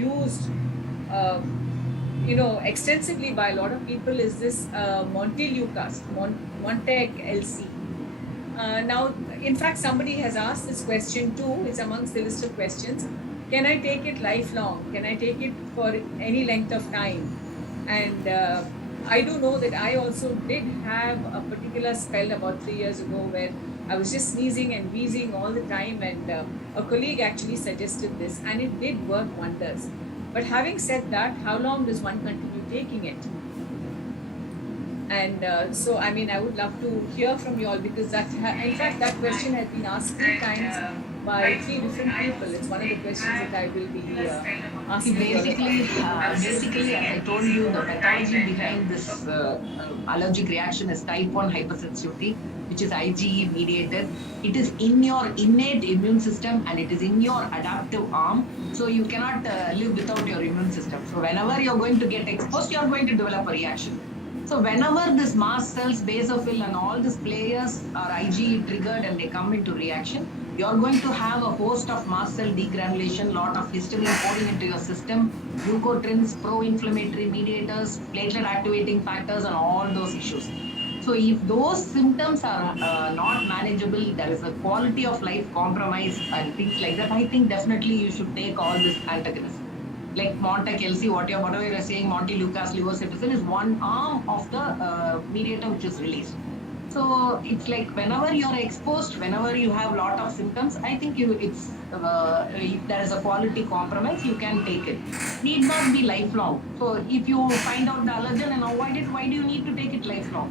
used, extensively by a lot of people is this Montelukast, Montec LC. Now, in fact, somebody has asked this question too. It's amongst the list of questions. Can I take it lifelong? Can I take it for any length of time? And I do know that I also did have a particular spell about 3 years ago where I was just sneezing and wheezing all the time. And a colleague actually suggested this, and it did work wonders. But having said that, how long does one continue taking it? And so, I mean, I would love to hear from you all, because in fact, that question has been asked 3 times by 3 different people. It's one of the questions that I will be asking. Basically, as I told you, the pathology behind this allergic reaction is type 1 hypersensitivity, which is IgE mediated. It is in your innate immune system and it is in your adaptive arm. So you cannot live without your immune system. So whenever you're going to get exposed, you're going to develop a reaction. So whenever this mast cells, basophil and all these players are IgE triggered and they come into reaction, you're going to have a host of mast cell degranulation, lot of histamine pouring into your system, leukotrienes, pro-inflammatory mediators, platelet activating factors and all those issues. So if those symptoms are not manageable, there is a quality of life compromise and things like that, I think definitely you should take all this antagonists. Like Montec LC, whatever you're saying, Montelukast, levocetirizine is one arm of the mediator which is released. So it's like whenever you're exposed, whenever you have lot of symptoms, I think if there is a quality compromise, you can take it. Need not be lifelong. So if you find out the allergen and avoid it, why do you need to take it lifelong?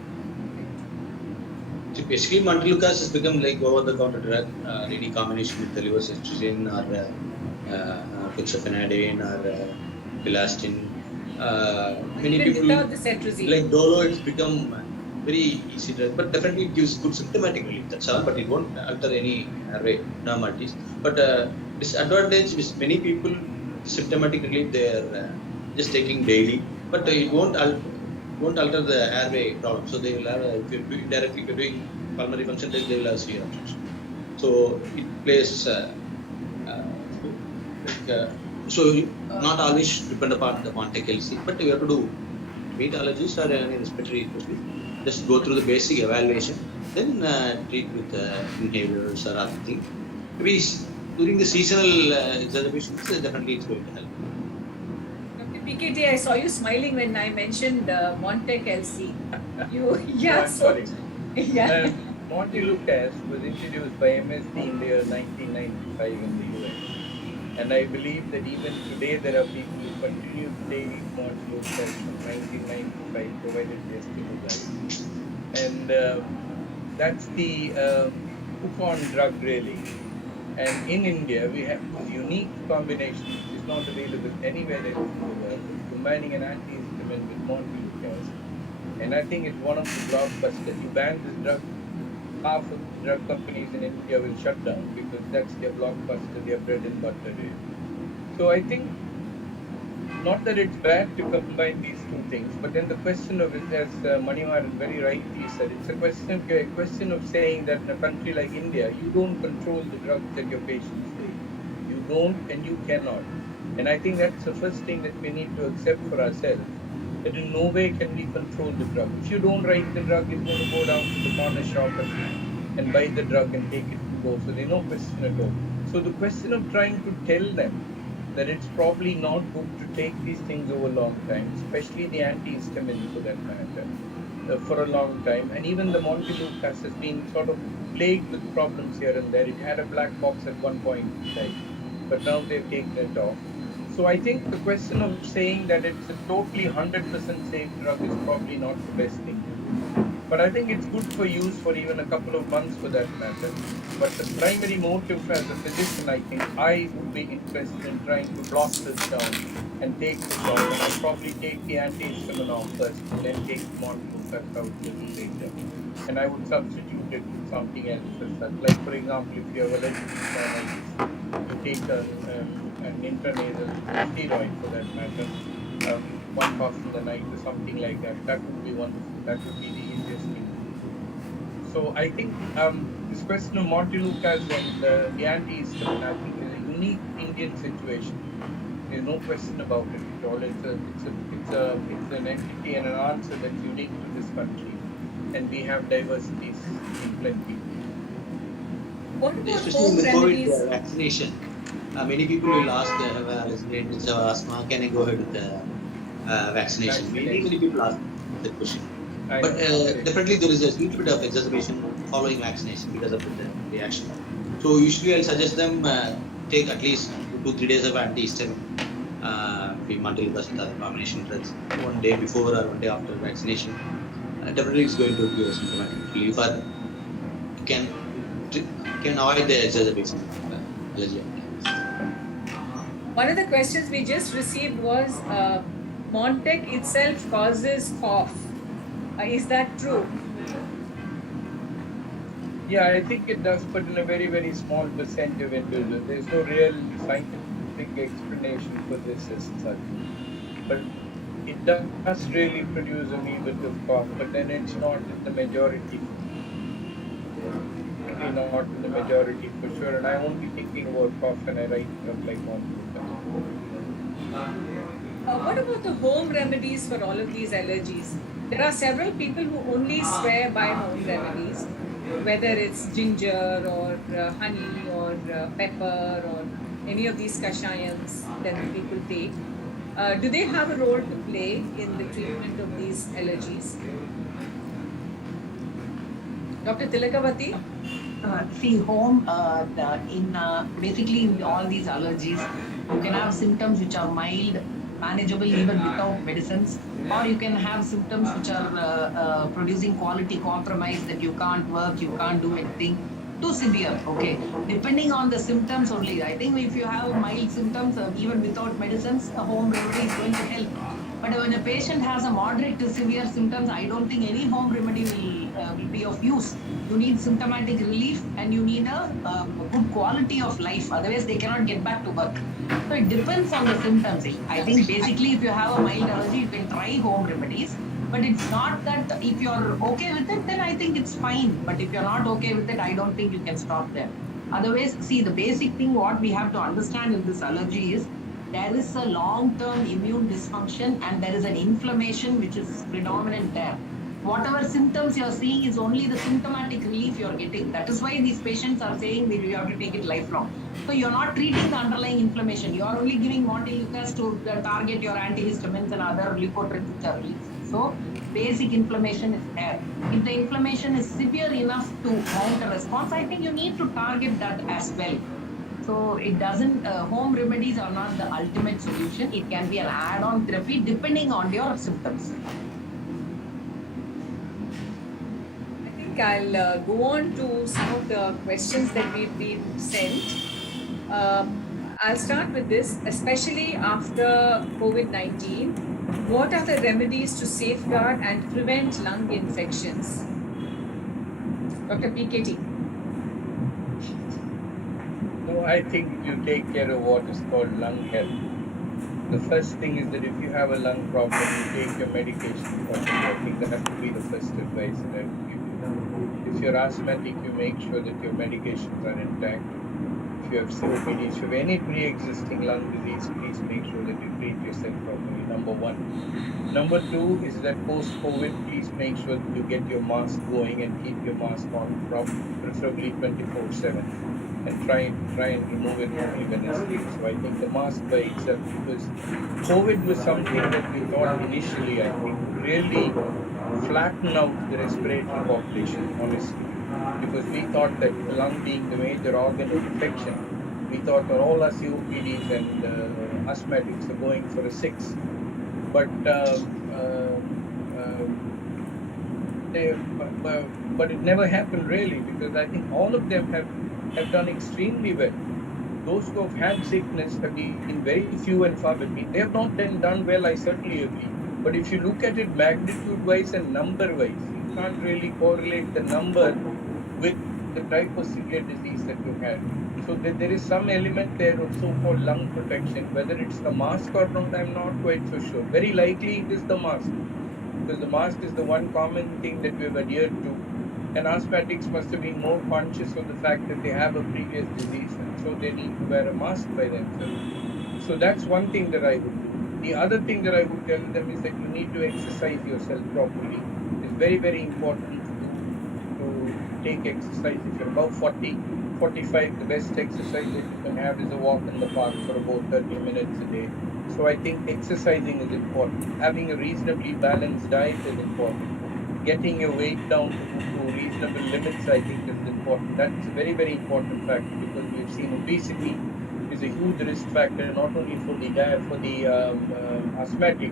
So basically, Montelukast has become like over-the-counter drug, any combination with the levocetirizine or fexofenadine or elastin. Many people without the cetrizine, like Dolo, it's become very easy drug, but definitely it gives good symptomatic relief. That's all, but it won't alter any airway abnormalities. But disadvantage is many people symptomatic relief they are just taking daily, but it won't alter the airway problem. So they will have if you're doing directly, if you're doing pulmonary function, they will have severe obstruction. So it plays. Not always depend upon the Montec LC, but you have to do meet allergies or any respiratory specialist. Just go through the basic evaluation, then treat with inhalers or other things. Maybe during the seasonal exacerbations, definitely it's going to help. Dr. PKT, I saw you smiling when I mentioned Montec LC. Montelukast was introduced by MSD in the year 1995 in the US. And I believe that even today there are people who continue to take Montelukast from 1995, provided they are still alive. And that's the hook-on drug really. And in India, we have this unique combination which is not available anywhere else in the world, combining an antihistamine with Montelukast. And I think it's one of the blockbusters. You ban this drug, half of the drug companies in India will shut down because that's their blockbuster, their bread and butter is. So I think, not that it's bad to combine these two things, but then the question of it, as Manivaran very rightly said, it's a question of saying that in a country like India, you don't control the drugs that your patients take. You don't and you cannot. And I think that's the first thing that we need to accept for ourselves, that in no way can we control the drug. If you don't write the drug, it's going to go down to the corner shop and buy the drug and take it to go. So there's no question at all. So the question of trying to tell them that it's probably not good to take these things over a long time, especially the antihistamine for that matter, for a long time. And even the Montelukast has been sort of plagued with problems here and there. It had a black box at one point in time, but now they've taken it off. So I think the question of saying that it's a totally 100% safe drug is probably not the best thing to do. But I think it's good for use for even a couple of months for that matter. But the primary motive as a physician, I think I would be interested in trying to block this down and take this off. And I'll probably take the antihistamine off first and then take the Montelukast out a little later. And I would substitute it with something else as such. Like for example, if you have allergic rhinitis, you take an intranasal steroid for that matter, one puff in the night or something like that. That would be wonderful. That would be the easiest thing to do. So I think this question of Montelukast and the antihistamine, I think, is a unique Indian situation. There's no question about it at all. It's an entity and an answer that's unique to this country, and we have diversities in plenty. What about Especially in home the COVID remedies? vaccination, many people will ask, have allergic asthma, can I go ahead with the vaccination? Many people ask that question. I But know. definitely there is a little bit of exacerbation following vaccination because of the reaction. So usually I'll suggest them take at least 2-3 days of antihistamine, the combination drugs, one day before or one day after vaccination. Definitely it's going to give a symptomatic relief or can avoid the exacerbation of allergy. One of the questions we just received was Montec itself causes cough. Is that true? Yeah, I think it does, but in a very, very small percent of individuals. There's no real scientific explanation for this as such. But it does really produce a wee bit of cough, but then it's not in the majority. Really not in the majority for sure. And I'm only thinking about cough when I write stuff like one. What about the home remedies for all of these allergies? There are several people who only swear by home remedies, whether it's ginger or honey or pepper or any of these kashayams that people take. Do they have a role to play in the treatment of these allergies? Dr. Tilakavati? See, home, basically in all these allergies, you can have symptoms which are mild, manageable even without medicines, or you can have symptoms which are producing quality compromise that you can't work, you can't do anything, too severe, okay? Depending on the symptoms only. I think if you have mild symptoms, even without medicines, a home remedy is going to help. But when a patient has a moderate to severe symptoms, I don't think any home remedy will be of use. You need symptomatic relief and you need a good quality of life. Otherwise, they cannot get back to work. So it depends on the symptoms. I think basically if you have a mild allergy, you can try home remedies. But it's not that if you're okay with it, then I think it's fine. But if you're not okay with it, I don't think you can stop there. Otherwise, see, the basic thing what we have to understand in this allergy is there is a long-term immune dysfunction and there is an inflammation which is predominant there. Whatever symptoms you're seeing is only the symptomatic relief you're getting. That is why these patients are saying that you have to take it lifelong. So you're not treating the underlying inflammation. You're only giving Montelukast to target your antihistamines and other leukotrienes which are released. So basic inflammation is there. If the inflammation is severe enough to mount a response, I think you need to target that as well. So it doesn't, home remedies are not the ultimate solution. It can be an add-on therapy depending on your symptoms. I think I'll go on to some of the questions that we've been sent. I'll start with this, especially after COVID-19. What are the remedies to safeguard and prevent lung infections? Dr. PKT. No, I think you take care of what is called lung health. The first thing is that if you have a lung problem, you take your medication properly. I think that has to be the first advice that I would give you. If you're asthmatic, you make sure that your medications are intact. If you have COPD, if you have any pre-existing lung disease, please make sure that you treat yourself properly, number one. Number two is that post-COVID, please make sure that you get your mask going and keep your mask on, preferably 24/7. And try and remove it only when it's needed. So I think the mask by itself, because COVID was something that we thought initially, I think, really flatten out the respiratory population, honestly. Because we thought that the lung being the major organ of infection, we thought that all our COPDs and asthmatics are going for a 6. But it never happened really, because I think all of them have done extremely well. Those who have had sickness have been very few and far between. They have not done well, I certainly agree. But if you look at it magnitude-wise and number-wise, you can't really correlate the number with the type of severe disease that you had. So there is some element there of so-called lung protection. Whether it's the mask or not, I'm not quite so sure. Very likely it is the mask, because the mask is the one common thing that we have adhered to. And asthmatics must have been more conscious of the fact that they have a previous disease, and so they need to wear a mask by themselves. So that's one thing that I would do. The other thing that I would tell them is that you need to exercise yourself properly. It's very, very important to take exercise. If you're above 40, 45, the best exercise that you can have is a walk in the park for about 30 minutes a day. So I think exercising is important. Having a reasonably balanced diet is important. Getting your weight down to reasonable limits, I think, is important. That's a very, very important factor, because we've seen obesity is a huge risk factor, not only for the asthmatic,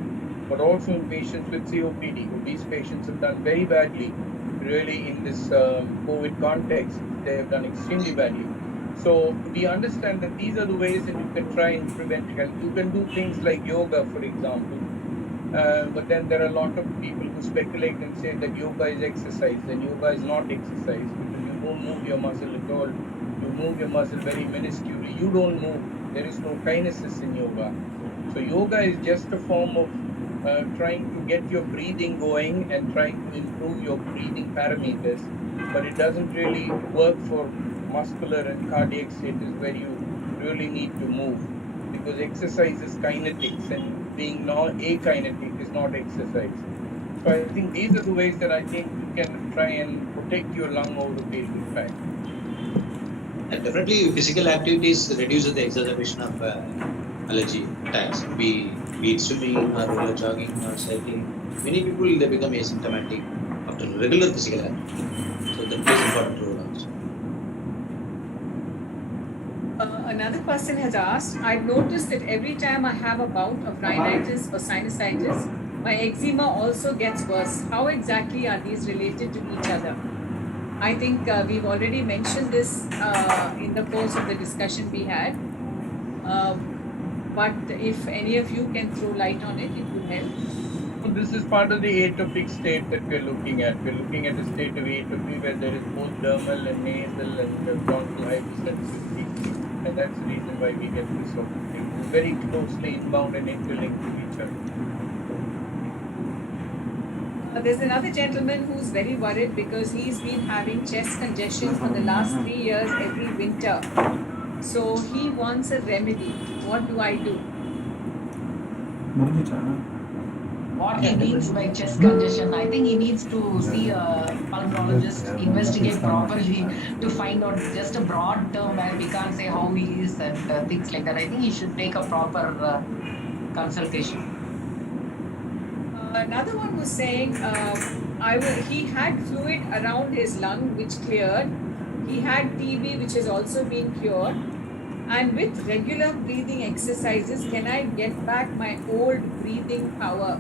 but also in patients with COPD. Obese patients have done very badly, really, in this COVID context. They have done extremely badly. So we understand that these are the ways that you can try and prevent health. You can do things like yoga, for example. But then there are a lot of people who speculate and say that yoga is exercise, and yoga is not exercise, because you don't move your muscle at all. You move your muscle very minusculely. You don't move. There is no kinesis in yoga. So yoga is just a form of trying to get your breathing going and trying to improve your breathing parameters. But it doesn't really work for muscular and cardiac status where you really need to move, because exercise is kinetics, and being akinetic is not exercise. So I think these are the ways that I think you can try and protect your lung over a period of time. And definitely, physical activities reduces the exacerbation of allergy attacks. Be it swimming or regular jogging or cycling. Many people, they become asymptomatic after regular physical activity. So that plays important role also. Another person has asked, I've noticed that every time I have a bout of rhinitis or sinusitis, my eczema also gets worse. How exactly are these related to each other? I think we've already mentioned this in the course of the discussion we had. But if any of you can throw light on it, it would help. So this is part of the atopic state that we're looking at. We're looking at a state of atopy where there is both dermal and nasal and bronchial hypersensitivity. And that's the reason why we get this sort of thing. It's very closely inbound and interlinked with each other. There's another gentleman who's very worried because he's been having chest congestion for the last 3 years every winter. So he wants a remedy. What do I do? What he means by chest congestion, I think he needs to see a pulmonologist, investigate properly to find out just a broad term where we can't say how he is and things like that. I think he should take a proper consultation. Another one was saying he had fluid around his lung which cleared. He had TB which has also been cured. And with regular breathing exercises, can I get back my old breathing power?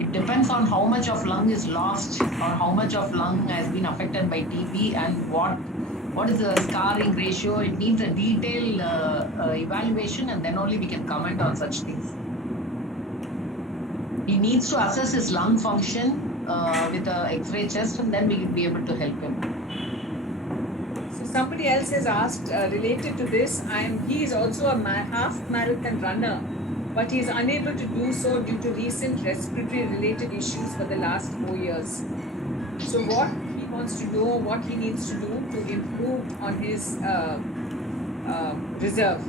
It depends on how much of lung is lost or how much of lung has been affected by TB and what is the scarring ratio. It needs a detailed evaluation, and then only we can comment on such things. He needs to assess his lung function with an X-ray chest, and then we will be able to help him. So somebody else has asked related to this, he is also a half marathon runner, but he is unable to do so due to recent respiratory related issues for the last 4 years. So what he wants to do, what he needs to do to improve on his reserve.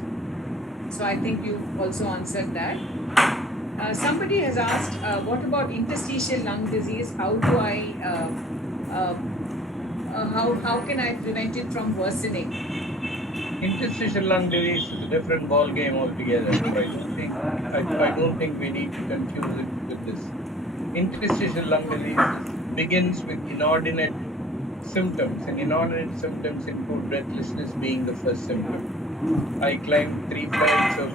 So I think you also answered that. Somebody has asked, what about interstitial lung disease? How do I, how can I prevent it from worsening? Interstitial lung disease is a different ball game altogether. So I don't think we need to confuse it with this. Interstitial lung disease begins with inordinate symptoms, and inordinate symptoms include breathlessness being the first symptom. I climbed 3 flights of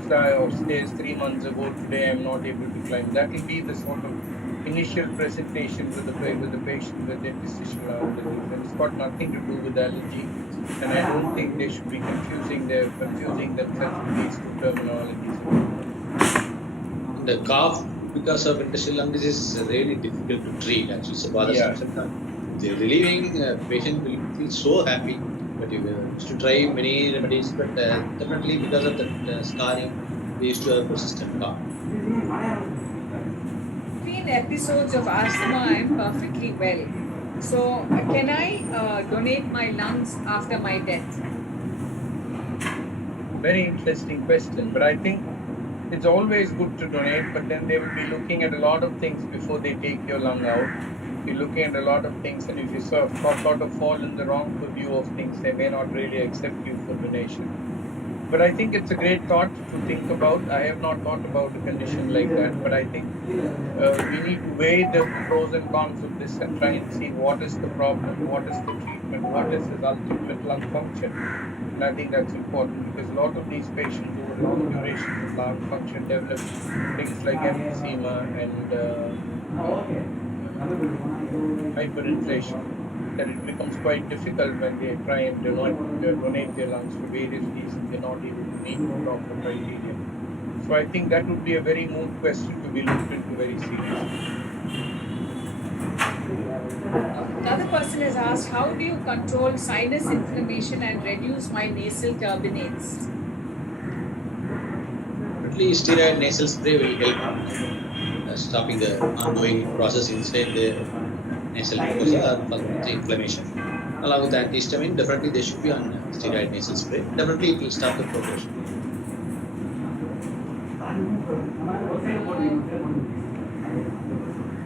stairs 3 months ago. Today I'm not able to climb. That will be the sort of initial presentation with the patient with interstitial lung disease. And it's got nothing to do with allergy. And I don't think they should be confusing themselves with these two terminologies. The cough because of interstitial lung disease is really difficult to treat. Actually, it's a bothersome symptom. The relieving patient will feel so happy. But you used to try many remedies, but definitely because of the scarring, they used to have persistent cough. Between episodes of asthma, I am perfectly well. So can I donate my lungs after my death? Very interesting question. But I think it's always good to donate, but then they will be looking at a lot of things before they take your lung out. You're looking at a lot of things, and if you sort of fall in the wrong view of things, they may not really accept you for donation. But I think it's a great thought to think about. I have not thought about a condition like that, but I think we need to weigh the pros and cons of this and try and see what is the problem, what is the treatment, what is his ultimate lung function. And I think that's important because a lot of these patients over long duration of lung function develop things like emphysema and hyperinflation, that it becomes quite difficult when they try and donate their lungs for various reasons. They're not able to meet the proper criteria. So I think that would be a very moot question to be looked into very seriously. Another person has asked, how do you control sinus inflammation and reduce my nasal carbonates? Definitely, steroid nasal spray will help stopping the ongoing process inside the nasal mucosa for the inflammation. Along with antihistamine, definitely they should be on steroid nasal spray. Definitely, it will stop the progression.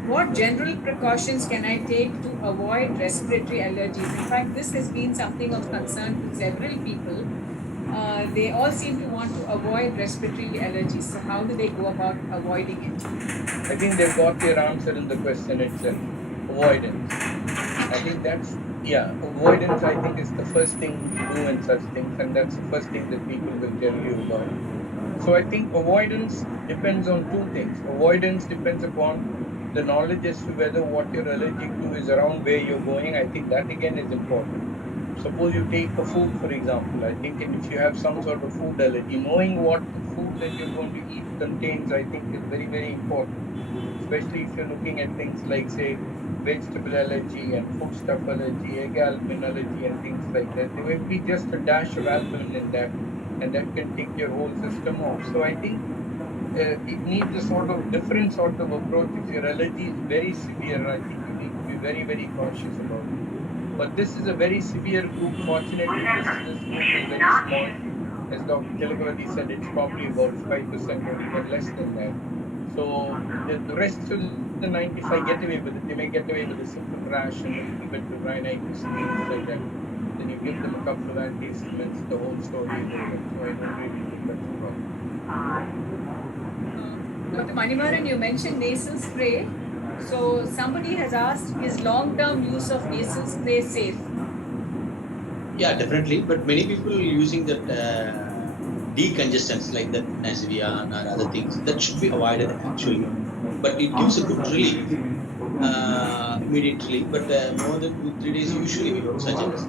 What general precautions can I take to avoid respiratory allergies? In fact, this has been something of concern to several people. They all seem to want to avoid respiratory allergies. So how do they go about avoiding it? I think they've got their answer in the question itself. Avoidance. I think that's, avoidance I think is the first thing to do in such things, and that's the first thing that people will tell you about. So I think avoidance depends on two things. Avoidance depends upon the knowledge as to whether what you're allergic to is around where you're going. I think that again is important. Suppose you take a food, for example. I think if you have some sort of food allergy, knowing what the food that you're going to eat contains, I think is very, very important. Especially if you're looking at things like, say, vegetable allergy and foodstuff allergy, egg albumin allergy and things like that. There will be just a dash of albumin in that, and that can take your whole system off. So I think it needs a sort of different sort of approach. If your allergy is very severe, I think you need to be very, very cautious about it. But this is a very severe group. Fortunately, this group is very small. As Dr. Tilakavati said, it's probably about 5% or even less than that. So the rest of the 95 get away with it. They may get away with a simple rash and a little bit of rhinitis, things like that. Then you give them a couple of antihistamines, the whole story is over. So I don't really think that's a problem. Dr. Manivaran, you mentioned nasal spray. So somebody has asked, is long-term use of nasal spray safe? Yeah, definitely. But many people are using that decongestants like that Nazivian or other things. That should be avoided actually. But it gives a good relief immediately. But more than 2-3 days usually we don't suggest.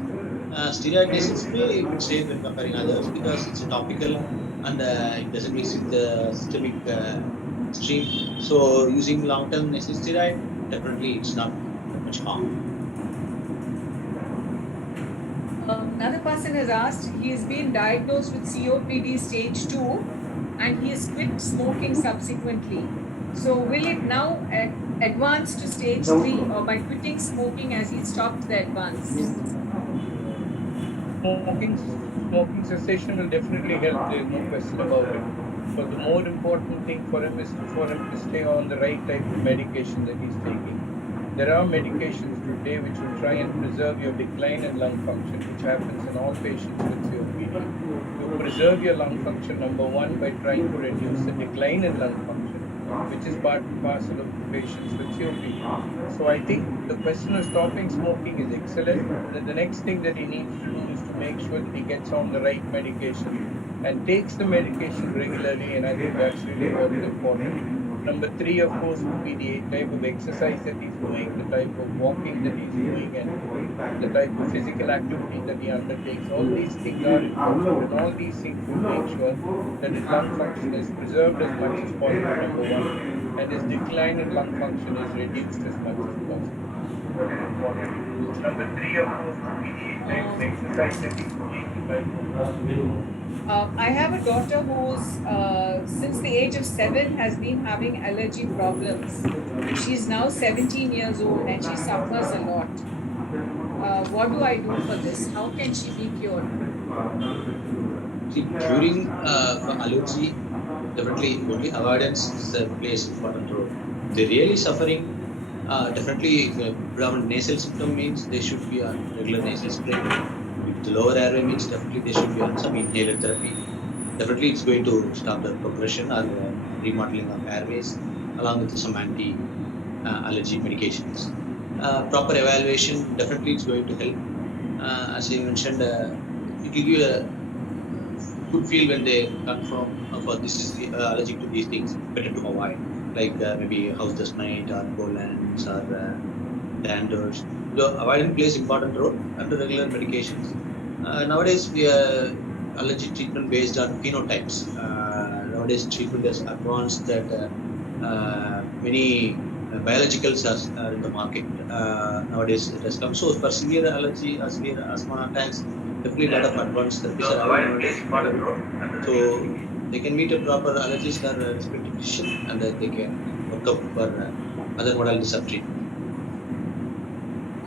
Steroid nasal spray you would say when comparing others because it's a topical and it doesn't mix with the systemic stream. So using long-term nasal steroid, definitely it's not much harm. Another person has asked, he has been diagnosed with COPD stage 2 and he has quit smoking subsequently. So will it now advance to stage 3 or by quitting smoking as he stopped the advance? Smoking cessation will definitely help, there is no question about it. But the more important thing for him is for him to stay on the right type of medication that he's taking. There are medications today which will try and preserve your decline in lung function, which happens in all patients with COPD. You preserve your lung function, number one, by trying to reduce the decline in lung function, which is part and parcel of the patients with COPD. So I think the question of stopping smoking is excellent. The next thing that he needs to do is to make sure that he gets on the right medication and takes the medication regularly, and I think that's really what is important. Number 3, of course, would be the type of exercise that he's doing, the type of walking that he's doing, and the type of physical activity that he undertakes. All these things are important, and all these things will make sure that his lung function is preserved as much as possible, number 1, and his decline in lung function is reduced as much as possible. Number 3, of course, would be the type of exercise that he's doing, the type of I have a daughter who's since the age of 7 has been having allergy problems. She's now 17 years old and she suffers a lot. What do I do for this? How can she be cured? See, during allergy, definitely only avoidance plays important role. They're really suffering. Definitely, predominant nasal symptom means they should be on regular nasal spray. If the lower airway means definitely they should be on some inhaler therapy. Definitely, it's going to stop the progression or remodeling of airways, along with some anti-allergy medications. Proper evaluation definitely is going to help. As I mentioned, it will give a good feel when they confirm for this is allergic to these things. Better to avoid, like maybe house dust mite or pollens or danders. So avoidance plays important role under regular medications. Nowadays, we are allergy treatment based on phenotypes. Nowadays, treatment is advanced that many biologicals are in the market. Nowadays, it has come. So for severe allergy or severe asthma attacks, definitely a lot of advanced therapies are available. So they can meet a proper allergist or respiratory physician, and they can work up for other modalities of treatment.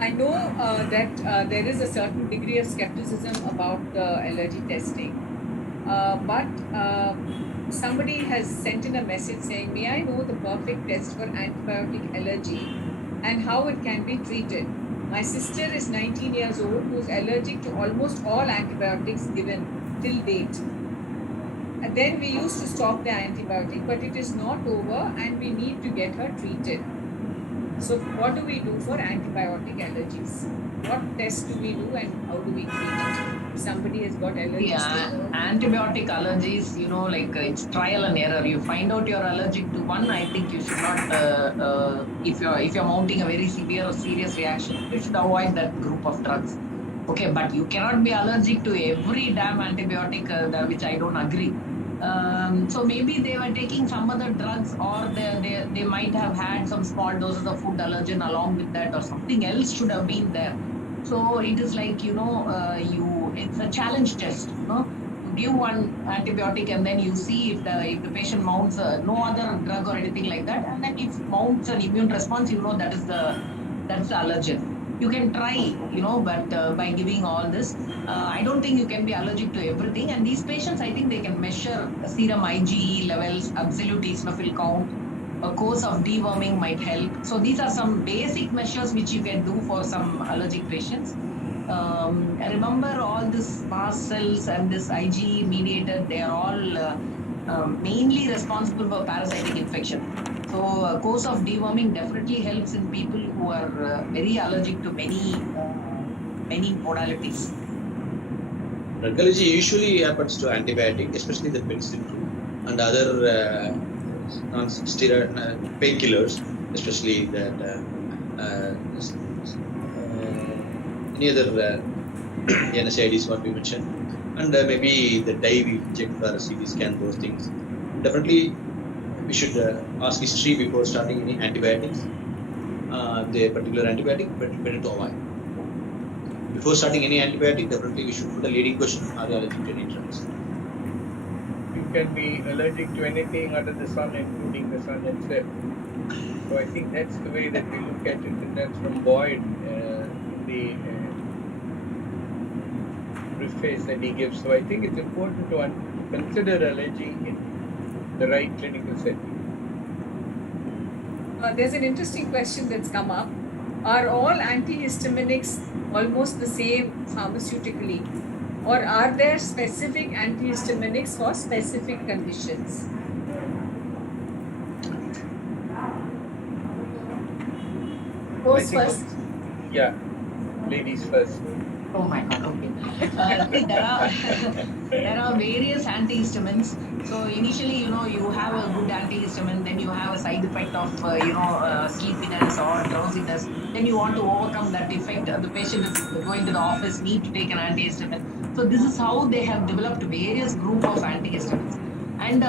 I know that there is a certain degree of skepticism about the allergy testing, but somebody has sent in a message saying, may I know the perfect test for antibiotic allergy and how it can be treated? My sister is 19 years old who is allergic to almost all antibiotics given till date. And then we used to stop the antibiotic, but it is not over and we need to get her treated. So what do we do for antibiotic allergies? What tests do we do and how do we treat it? If somebody has got allergies. Yeah, antibiotic allergies, like it's trial and error. You find out you're allergic to one, I think you should not, if you're mounting a very severe or serious reaction, you should avoid that group of drugs. Okay, but you cannot be allergic to every damn antibiotic, which I don't agree. So maybe they were taking some other drugs, or they might have had some small doses of food allergen along with that, or something else should have been there. So it is like, it's a challenge test, You give one antibiotic and then you see if the patient mounts no other drug or anything like that, and then if mounts an immune response, that's the allergen. You can try, but by giving all this, I don't think you can be allergic to everything. And these patients, I think they can measure serum IgE levels, absolute eosinophil count, a course of deworming might help. So these are some basic measures which you can do for some allergic patients. Remember, all this mast cells and this IgE mediated, they are all mainly responsible for parasitic infection. So a course of deworming definitely helps in people who are very allergic to many modalities. Drug allergy usually happens to antibiotic, especially the penicillin and other non-steroid painkillers, especially that any other NSAIDs what we mentioned, and maybe the dye we check for CT scan, those things. Definitely, we should ask history before starting any antibiotics. The particular antibiotic, but better to avoid. Before starting any antibiotic, definitely we should put a leading question: are you allergic to any drugs? You can be allergic to anything under the sun, including the sun itself. So I think that's the way that we look at it, and that's from Boyd in the preface that he gives. So I think it's important to consider allergy in the right clinical setting. There's an interesting question that's come up. Are all antihistaminics almost the same pharmaceutically, or are there specific antihistaminics for specific conditions? Who's first? Yeah, ladies first. Oh my God, okay. There are various antihistamines. So initially, you have a good antihistamine, then you have a side effect of, sleepiness or drowsiness. Then you want to overcome that effect. The patient is going to the office, need to take an antihistamine. So this is how they have developed various group of antihistamines. And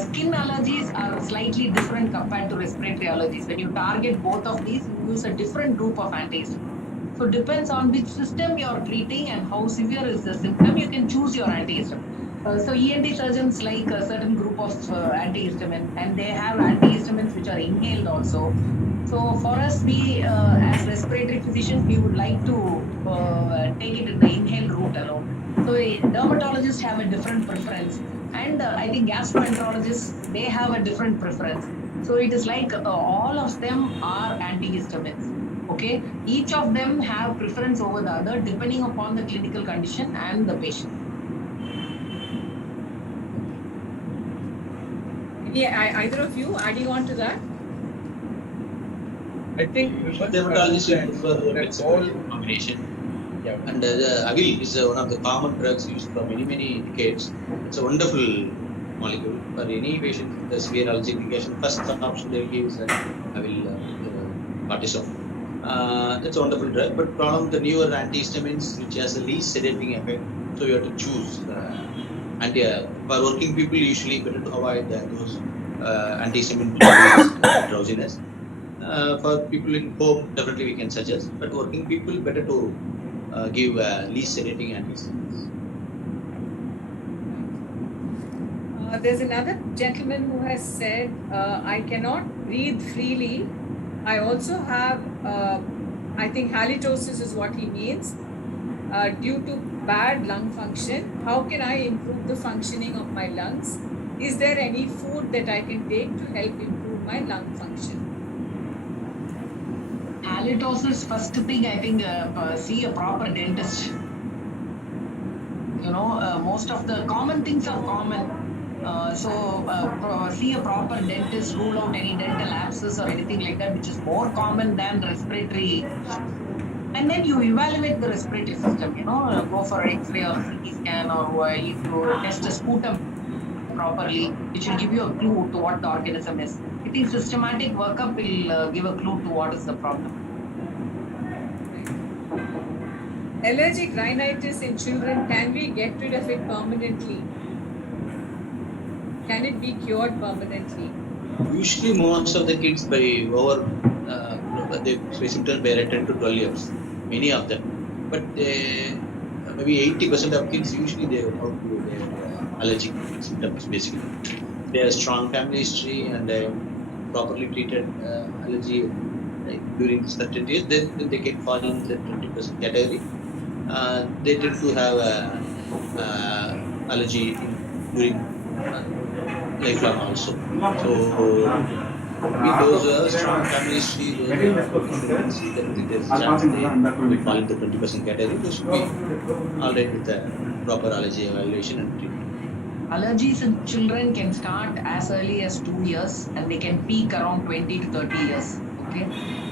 skin allergies are slightly different compared to respiratory allergies. When you target both of these, you use a different group of antihistamines. So depends on which system you are treating and how severe is the symptom, you can choose your antihistamine. So ENT surgeons like a certain group of antihistamine, and they have antihistamines which are inhaled also. So for us, we as respiratory physicians, we would like to take it in the inhaled route alone. So dermatologists have a different preference, and I think gastroenterologists, they have a different preference. So it is like all of them are antihistamines. Okay, each of them have preference over the other depending upon the clinical condition and the patient. Either of you adding on to that? I think we must Dermatologists will understand prefer that medicine all. combination. Yeah. And the Avil is one of the common drugs used for many decades. It's a wonderful molecule for any patient with a severe allergic reaction. First option they will give is Avil cortisone. It's a wonderful drug, but problem the newer antihistamines which has the least sedating effect. So you have to choose. And for working people, usually better to avoid those antihistamine to reduce drowsiness. For people in home, definitely we can suggest, but working people better to give least sedating antihistamines. There's another gentleman who has said, I cannot breathe freely. I also have, I think halitosis is what he means, due to bad lung function. How can I improve the functioning of my lungs? Is there any food that I can take to help improve my lung function? Halitosis, first thing I think, see a proper dentist. Most of the common things are common. See a proper dentist, rule out any dental abscess or anything like that, which is more common than respiratory issues. And then you evaluate the respiratory system, go for X-ray or CT scan, or if you test a sputum properly, which will give you a clue to what the organism is. I think systematic workup will give a clue to what is the problem. Allergic rhinitis in children, can we get rid of it permanently? Can it be cured permanently? Usually, most of the kids by symptoms by 10 to 12 years, many of them. But maybe 80% of kids usually they out to their allergic symptoms basically. They have strong family history and properly treated allergy during this 30 days, then they can fall in the 20% category. They tend to have allergy during lifelong also. So with those strong family history, those dependency, definitely there's a chance they will fall into 20% category. They should be all right with the proper allergy evaluation and treatment. Allergies in children can start as early as 2 years and they can peak around 20 to 30 years. Okay,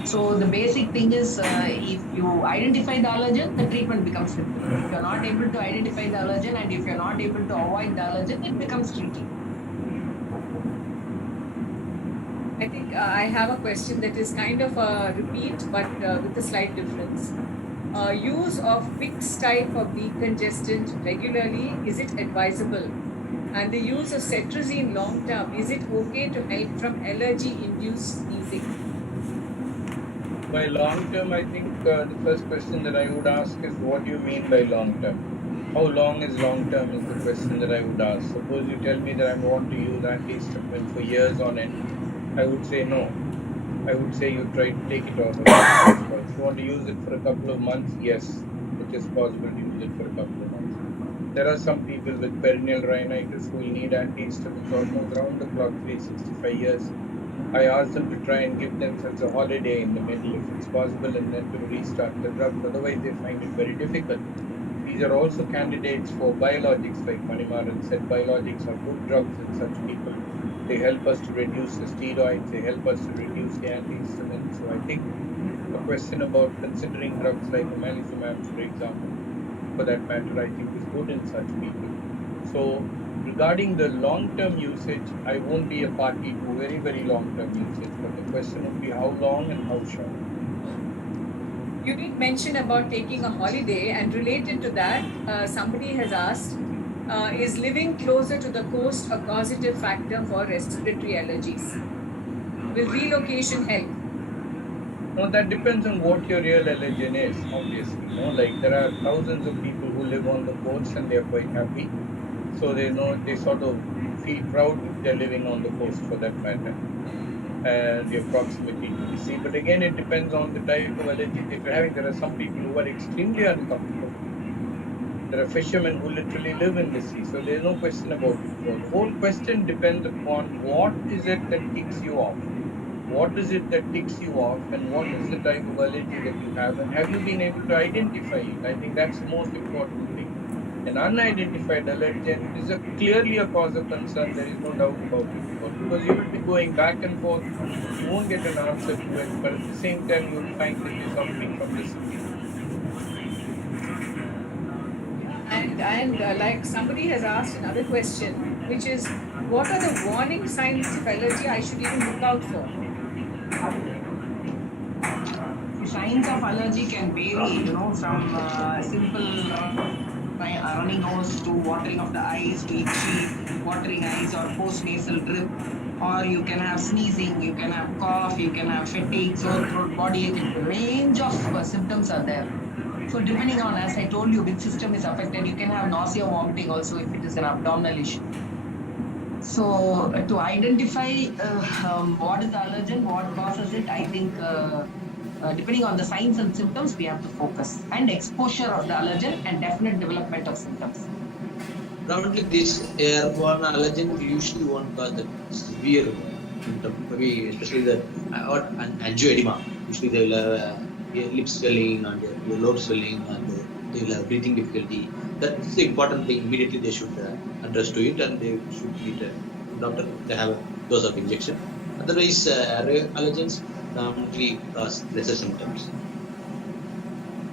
so the basic thing is if you identify the allergen, the treatment becomes simple. If you're not able to identify the allergen and if you're not able to avoid the allergen, it becomes tricky. I think I have a question that is kind of a repeat, but with a slight difference. Use of fixed type of decongestant regularly, is it advisable? And the use of cetirizine long term, is it okay to help from allergy-induced sneezing? By long term, I think the first question that I would ask is, what do you mean by long term? How long is long term is the question that I would ask. Suppose you tell me that I want to use antihistamine for years on end, I would say no. I would say you try to take it off. If you want to use it for a couple of months, yes, it is possible to use it for a couple of months. There are some people with perennial rhinitis who will need antihistamines almost round the clock, 365 years. I ask them to try and give themselves a holiday in the middle if it's possible and then to restart the drug. Otherwise, they find it very difficult. These are also candidates for biologics, like Manimaran said. Biologics are good drugs in such people. They help us to reduce the steroids, they help us to reduce the antihistamines. So I think a question about considering drugs like omalizumab, for example, for that matter, I think is good in such people. So regarding the long-term usage, I won't be a party to very, very long-term usage, but the question would be how long and how short. You did mention about taking a holiday, and related to that, somebody has asked, is living closer to the coast a causative factor for respiratory allergies? Will relocation help? No, that depends on what your real allergen is, obviously. Like there are thousands of people who live on the coast and they're quite happy. So they sort of feel proud if they're living on the coast for that matter. And your proximity to the sea. But again, it depends on the type of allergies that you're having. There are some people who are extremely uncomfortable. There are fishermen who literally live in the sea, so there's no question about it. So the whole question depends upon what is it that ticks you off. What is it that ticks you off, and what is the type of allergy that you have, and have you been able to identify it? I think that's the most important thing. An unidentified allergen is clearly a cause of concern. There is no doubt about it, because you will be going back and forth. You won't get an answer to it, but at the same time, you'll find that you're suffering from this. And like somebody has asked another question, which is, what are the warning signs of allergy I should even look out for? Signs of allergy can vary, from simple running nose to watering of the eyes to itchy, watering eyes or post-nasal drip, or you can have sneezing, you can have cough, you can have fatigue, sore throat, body ache. A range of symptoms are there. So depending on, as I told you, which system is affected, you can have nausea, vomiting also if it is an abdominal issue. So to identify what is the allergen, what causes it, I think depending on the signs and symptoms, we have to focus. And exposure of the allergen and definite development of symptoms. Predominantly, this airborne allergen usually won't cause the severe symptom. Maybe especially the angioedema. Usually they will have lip swelling and lobe swelling, and they will have breathing difficulty. That's the important thing. Immediately they should address to it, and they should meet a doctor. They have a dose of injection. Otherwise, allergens predominantly cause lesser symptoms.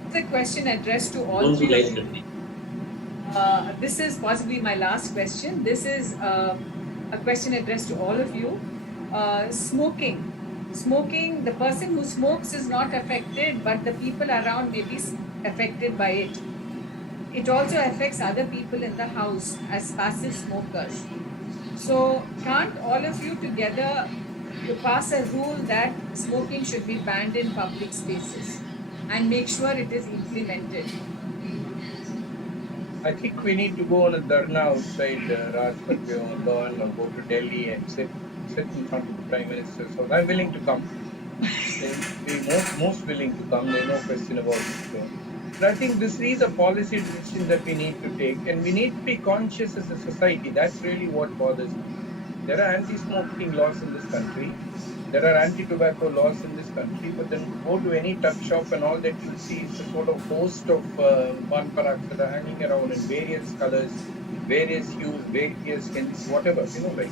It's a question addressed to all Don't be three of light. you. This is possibly my last question. This is a question addressed to all of you. Smoking. Smoking, the person who smokes is not affected, but the people around may be affected by it. It also affects other people in the house as passive smokers. So can't all of you together to pass a rule that smoking should be banned in public spaces and make sure it is implemented? I think we need to go on a dharna outside Rajpath or go to Delhi and sit in front of the Prime Minister. So I'm willing to come. They'll be most willing to come. There's no question about it. So, but I think these are policy decisions that we need to take, and we need to be conscious as a society. That's really what bothers me. There are anti-smoking laws in this country. There are anti-tobacco laws in this country, but then go to any tuck shop and all that you'll see is a sort of host of pan paraks that are hanging around in various colors, various hues, various hints, whatever, right?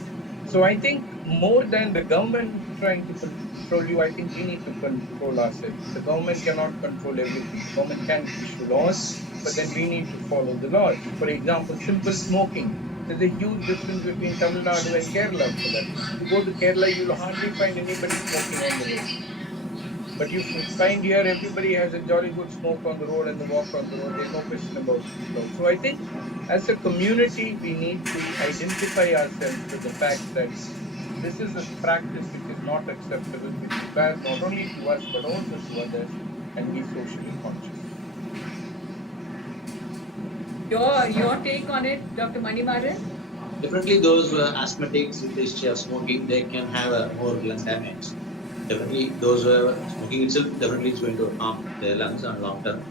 So I think more than the government trying to control you, I think we need to control ourselves. The government cannot control everything. The government can issue laws, but then we need to follow the laws. For example, simple smoking. There's a huge difference between Tamil Nadu and Kerala for that. If you go to Kerala, you'll hardly find anybody smoking on the road. But you find here everybody has a jolly good smoke on the road and they walk on the road. There's no question about it. So I think as a community, we need to identify ourselves with the fact that this is a practice which is not acceptable, which is bad not only to us but also to others, and be socially conscious. Your take on it, Dr. Manimaran? Definitely, those who are asthmatics with the history of smoking, they can have more lung damage. Definitely, those who are smoking itself definitely is going to harm their lungs on long term.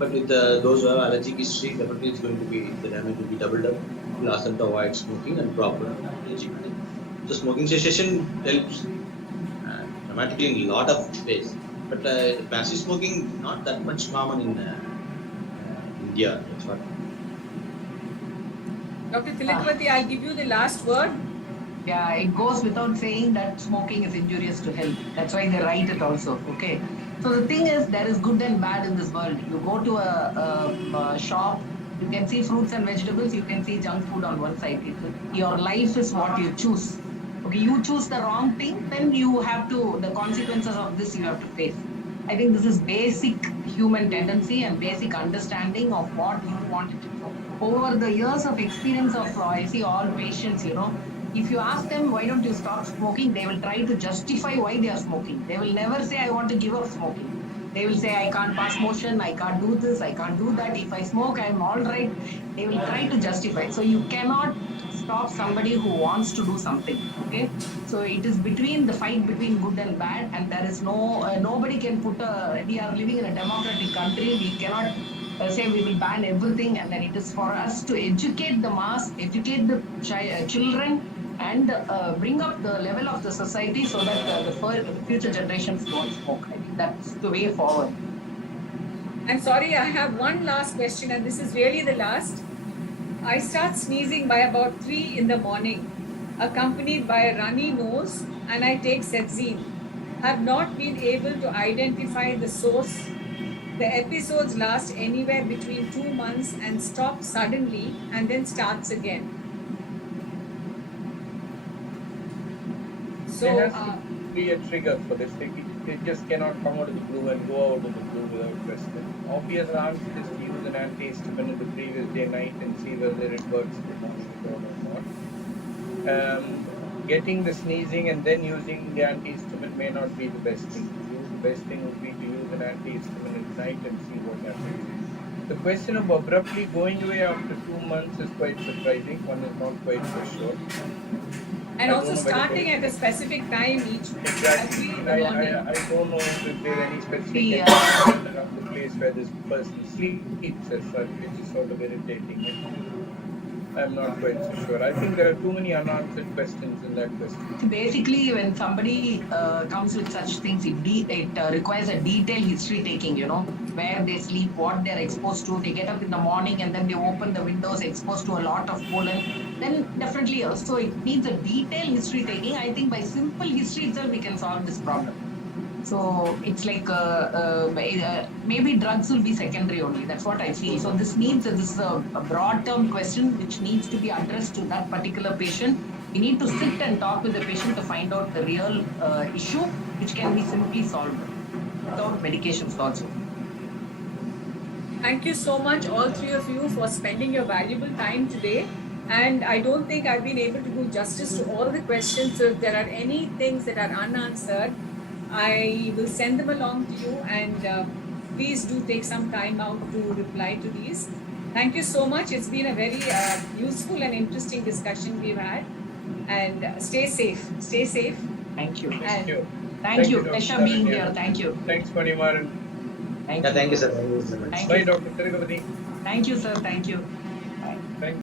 But with those who have allergic history, definitely it's going to be, the damage will be doubled up. We'll ask them to avoid smoking and proper allergy. So smoking cessation helps dramatically in a lot of ways. But passive smoking not that much common in India. That's what. Dr. Tilakavati, I'll give you the last word. Yeah, it goes without saying that smoking is injurious to health. That's why they write it also. Okay. So the thing is, there is good and bad in this world. You go to a shop, you can see fruits and vegetables, you can see junk food on one side. Your life is what you choose. Okay, you choose the wrong thing, then you have to, the consequences of this you have to face. I think this is basic human tendency and basic understanding of what you want it to do. Over the years of experience of, I see all patients, if you ask them, why don't you stop smoking, they will try to justify why they are smoking. They will never say, I want to give up smoking. They will say, I can't pass motion, I can't do this, I can't do that. If I smoke, I'm all right. They will try to justify. So you cannot stop somebody who wants to do something. Okay. So it is between the fight between good and bad, and there is no, nobody can put we are living in a democratic country. We cannot say we will ban everything, and then it is for us to educate the mass, educate the children, and bring up the level of the society so that the future generations don't smoke. I think that's the way forward. And sorry, I have one last question, and this is really the last. I start sneezing by about 3 in the morning, accompanied by a runny nose, and I take Sedzine. Have not been able to identify the source. The episodes last anywhere between 2 months and stop suddenly and then starts again. So, there has to be a trigger for this. They just cannot come out of the blue and go out of the blue without question. Obvious answer is to use an antihistamine the previous day night and see whether it works the morning or not. Getting the sneezing and then using the antihistamine may not be the best thing. The best thing would be to use an antihistamine at night and see what happens. The question of abruptly going away after 2 months is quite surprising. One is not quite so sure. and also starting at a specific time each. Exactly. I don't know if there are any specific around the place where this person sleeps as such, which is sort of irritating. I'm not quite so sure. I think there are too many unanswered questions in that question. Basically, when somebody comes with such things, it requires a detailed history taking, where they sleep, what they're exposed to. They get up in the morning and then they open the windows, exposed to a lot of pollen. Then definitely also it needs a detailed history taking. I think by simple history itself, we can solve this problem. So it's like maybe drugs will be secondary only. That's what I feel. So this is a broad term question which needs to be addressed to that particular patient. We need to sit and talk with the patient to find out the real issue, which can be simply solved without medications also. Thank you so much, all three of you, for spending your valuable time today. And I don't think I've been able to do justice to all the questions. So if there are any things that are unanswered, I will send them along to you, and please do take some time out to reply to these. Thank you so much. It's been a very useful and interesting discussion we've had. And stay safe. Stay safe. Thank you. Thank you. Thank you. Pleasure being here. Thank you. Thanks, Manimaran. Thank you. Thank you, sir. Thank you so much. Thank Bye, you. Dr. Tirupati. Thank you, sir. Thank you.